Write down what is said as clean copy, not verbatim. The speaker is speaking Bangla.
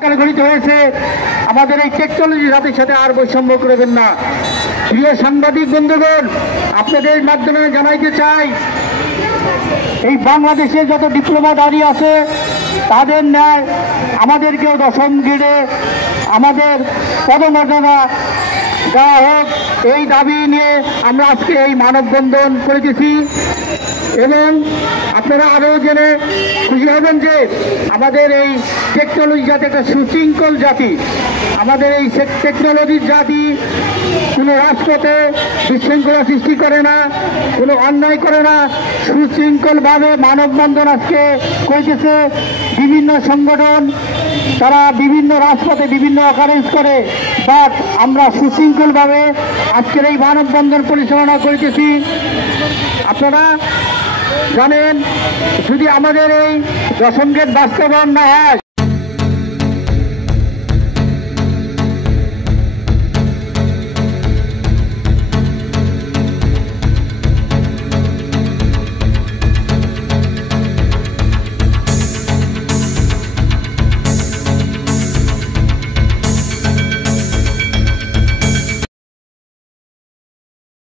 গঠিত হয়েছে। আমাদের এই টেকনোলজি জাতির সাথে আর বৈষম্য করবেন না। প্রিয় সাংবাদিক বন্ধুগণ, আপনাদের মাধ্যমে জানাইতে চাই, এই বাংলাদেশে যত ডিপ্লোমা দাঁড়িয়ে আছে তাদের ন্যায় আমাদেরকেও 10ম গ্রেডে আমাদের পদমর্যাদা দেওয়া হোক, এই দাবি নিয়ে আমরা আজকে এই মানববন্ধন করেছি। এবং আপনারা আরও জেনে খুশি হবেন যে আমাদের এই টেকনোলজি জাতি একটা সুশৃঙ্খল জাতি। আমাদের এই টেকনোলজির জাতি কোনো রাজপথে বিশৃঙ্খলা সৃষ্টি করে না, কোনো অন্যায় করে না, সুশৃঙ্খলভাবে মানববন্ধন আজকে করেছে। বিভিন্ন সংগঠন তারা বিভিন্ন রাজপথে বিভিন্ন অকারেন্স করে, বাট আমরা সুশৃঙ্খলভাবে আজকের এই মানববন্ধন পরিচালনা করেছি। আপনারা জানেন, যদি আমাদের এই 10ম গ্রেড বাস্তবায়ন না হয়